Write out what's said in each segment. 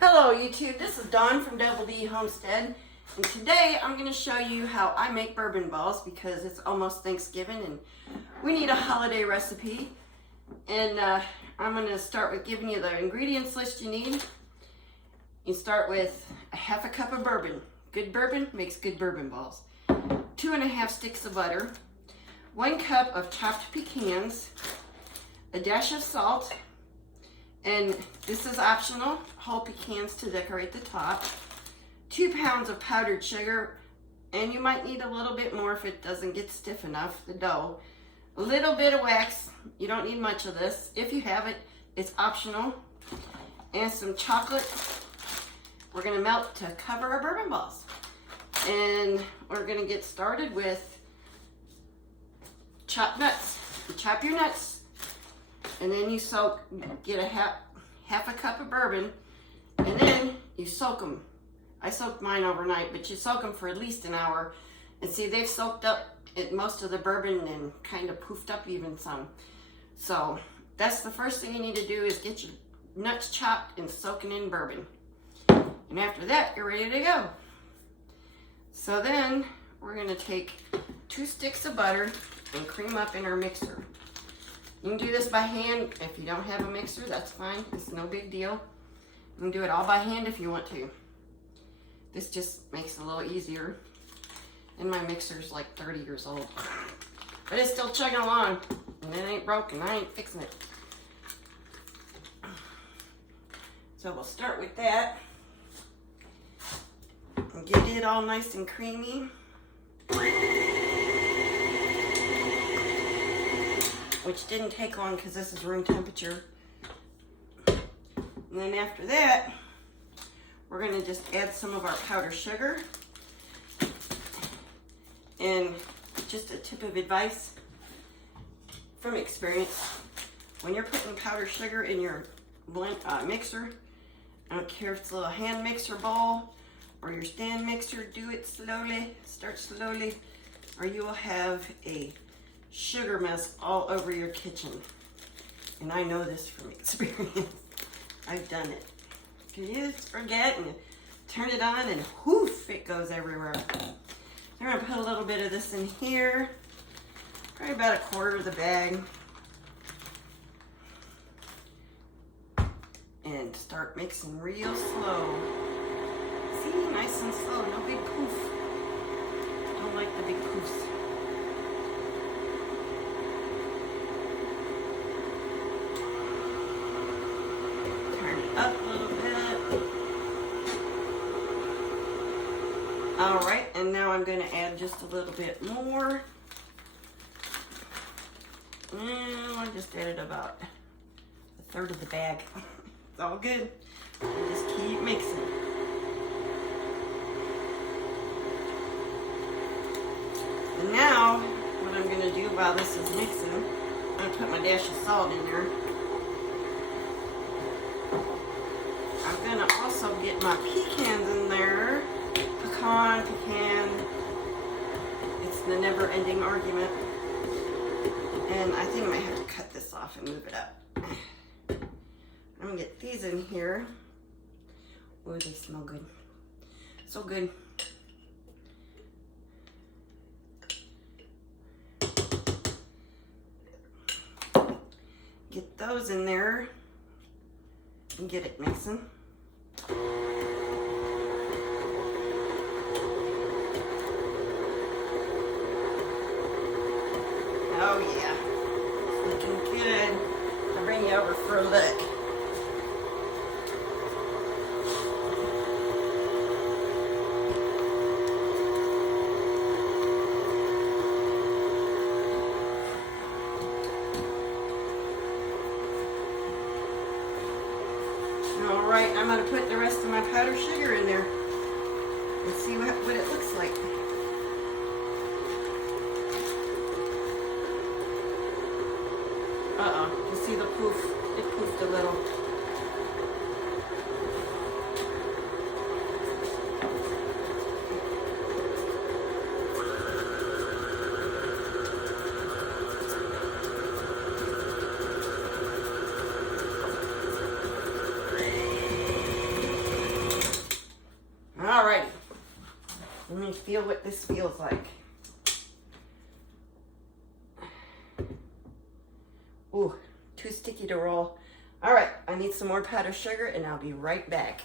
Hello YouTube, this is Dawn from Double D Homestead, and today I'm going to show you how I make bourbon balls because it's almost Thanksgiving and we need a holiday recipe. And I'm going to start with giving you the ingredients list you need. You start with a half a cup of bourbon. Good bourbon makes good bourbon balls. 2.5 sticks of butter, 1 cup of chopped pecans, a dash of salt, and this is optional, whole pecans to decorate the top, 2 pounds of powdered sugar, and you might need a little bit more if it doesn't get stiff enough, the dough. A little bit of wax, you don't need much of this. If you have it, it's optional. And some chocolate we're gonna melt to cover our bourbon balls. And we're gonna get started with chopped nuts. You chop your nuts, and then you get a half a cup of bourbon, and then you soak them. I soaked mine overnight, but you soak them for at least an hour. And see, they've soaked up most of the bourbon and kind of poofed up even some. So that's the first thing you need to do, is get your nuts chopped and soaking in bourbon. And after that, you're ready to go. So then we're gonna take 2 sticks of butter and cream up in our mixer. You can do this by hand. If you don't have a mixer, that's fine. It's no big deal. You can do it all by hand if you want to. This just makes it a little easier. And my mixer's like 30 years old. But it's still chugging along. And it ain't broken. I ain't fixing it. So we'll start with that. And get it all nice and creamy. Which didn't take long because this is room temperature. And then after that, we're gonna just add some of our powdered sugar. And just a tip of advice from experience, when you're putting powdered sugar in your mixer, I don't care if it's a little hand mixer bowl or your stand mixer, do it slowly, start slowly, or you will have a sugar mess all over your kitchen. And I know this from experience. I've done it. You just forget and turn it on and whoof, it goes everywhere. I'm gonna put a little bit of this in here, probably about 1/4 of the bag, and start mixing real slow. See, nice and slow, no big poof. Don't like the big poofs. Up a little bit. All right, and now I'm going to add just a little bit more. And I just added about 1/3 of the bag. It's all good. Just keep mixing. And now, what I'm going to do while this is mixing, I'm going to put my dash of salt in there. I'm gonna also get my pecans in there. Pecan. It's the never-ending argument. And I think I might have to cut this off and move it up. I'm gonna get these in here. Oh, they smell good. So good. Get those in there and get it mixing. Oh yeah, it's looking good. I'll bring you over for a look. All right, I'm going to put the rest of my powdered sugar in there and see what it looks like. Uh-oh, you see the poof? It poofed a little. Let me feel what this feels like. Ooh, too sticky to roll. All right, I need some more powdered sugar and I'll be right back.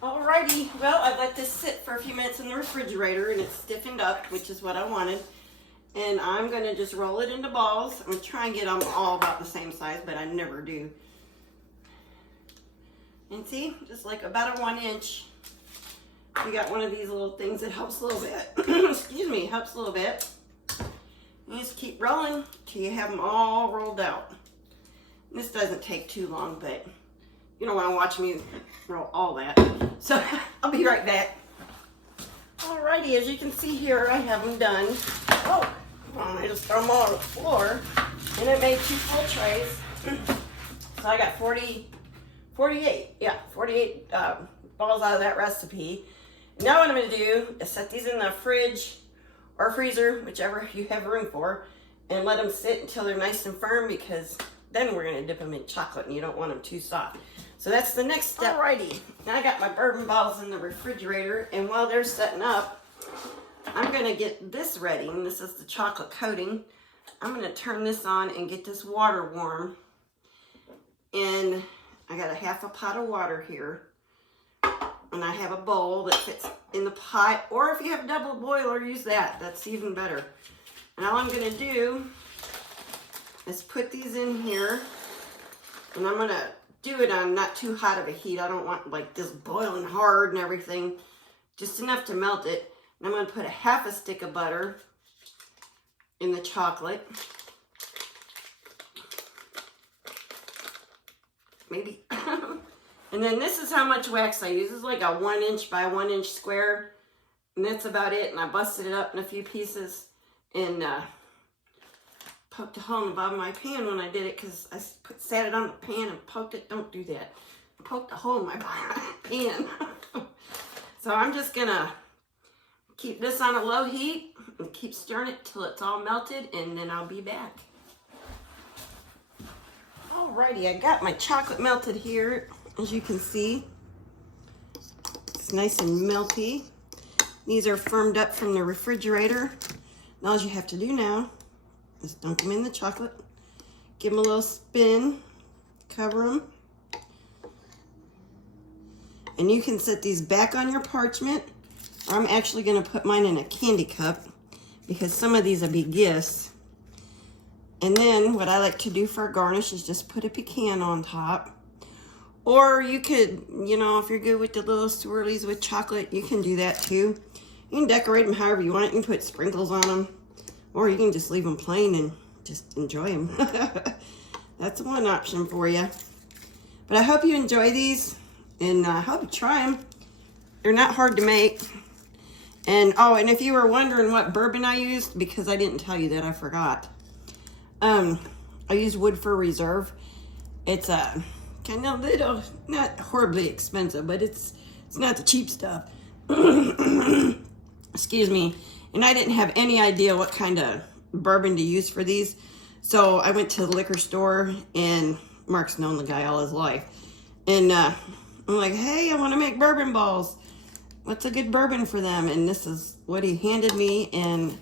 Alrighty, well, I've let this sit for a few minutes in the refrigerator and it's stiffened up, which is what I wanted. And I'm gonna just roll it into balls. I'm gonna try and get them all about the same size, but I never do. And see, just like about a 1 inch. You got one of these little things that helps a little bit. Excuse me, helps a little bit. You just keep rolling till you have them all rolled out. And this doesn't take too long, but you don't want to watch me roll all that. So I'll be right back. Alrighty, as you can see here, I have them done. Oh, I just throw them all on the floor. And it made 2 full trays. So I got 48 balls out of that recipe. Now what I'm going to do is set these in the fridge or freezer, whichever you have room for, and let them sit until they're nice and firm, because then we're going to dip them in chocolate and you don't want them too soft. So that's the next step. Alrighty, now I got my bourbon balls in the refrigerator, and while they're setting up, I'm going to get this ready, and this is the chocolate coating. I'm going to turn this on and get this water warm. And I got a half a pot of water here, and I have a bowl that fits in the pot, or if you have a double boiler, use that. That's even better. And all I'm going to do is put these in here, and I'm going to do it on not too hot of a heat. I don't want like this boiling hard and everything, just enough to melt it. And I'm going to put a half a stick of butter in the chocolate. maybe. And then this is how much wax I use. This is like a 1 inch by 1 inch square. And that's about it. And I busted it up in a few pieces and poked a hole in the bottom of my pan when I did it because I sat it on the pan and poked it. Don't do that. I poked a hole in my pan. So I'm just going to keep this on a low heat and keep stirring it till it's all melted, and then I'll be back. Alrighty, I got my chocolate melted here, as you can see. It's nice and melty. These are firmed up from the refrigerator. And all you have to do now is dunk them in the chocolate, give them a little spin, cover them. And you can set these back on your parchment, or I'm actually going to put mine in a candy cup because some of these will be gifts. And then what I like to do for a garnish is just put a pecan on top. Or you could, you know, if you're good with the little swirlies with chocolate, you can do that too. You can decorate them however you want. You can put sprinkles on them, or you can just leave them plain and just enjoy them. That's one option for you. But I hope you enjoy these, and I hope you try them. They're not hard to make. And oh, and if you were wondering what bourbon I used, because I didn't tell you that, I forgot. I used Woodford Reserve. It's a kind of little, not horribly expensive, but it's not the cheap stuff. Excuse me. And I didn't have any idea what kind of bourbon to use for these. So I went to the liquor store, and Mark's known the guy all his life. And I'm like, hey, I want to make bourbon balls. What's a good bourbon for them? And this is what he handed me. And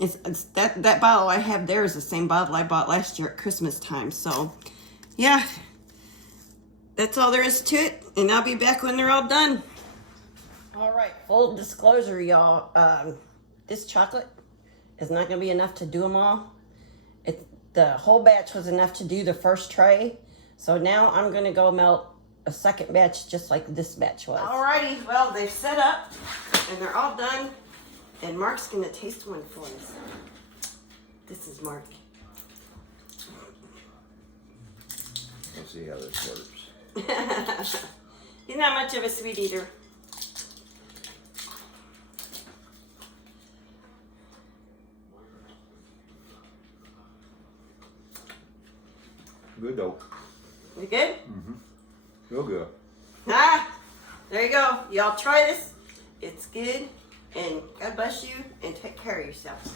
it's that bottle I have there is the same bottle I bought last year at Christmas time. So, yeah. That's all there is to it. And I'll be back when they're all done. All right, full disclosure, y'all. This chocolate is not going to be enough to do them all. The whole batch was enough to do the first tray. So now I'm going to go melt a second batch just like this batch was. Alrighty, well, they've set up and they're all done. And Mark's going to taste one for us. This is Mark. Let's see how this works. He's not much of a sweet eater. Good though. You good? Mm-hmm. Real good. Ah, there you go. Y'all try this. It's good. And God bless you. And take care of yourselves.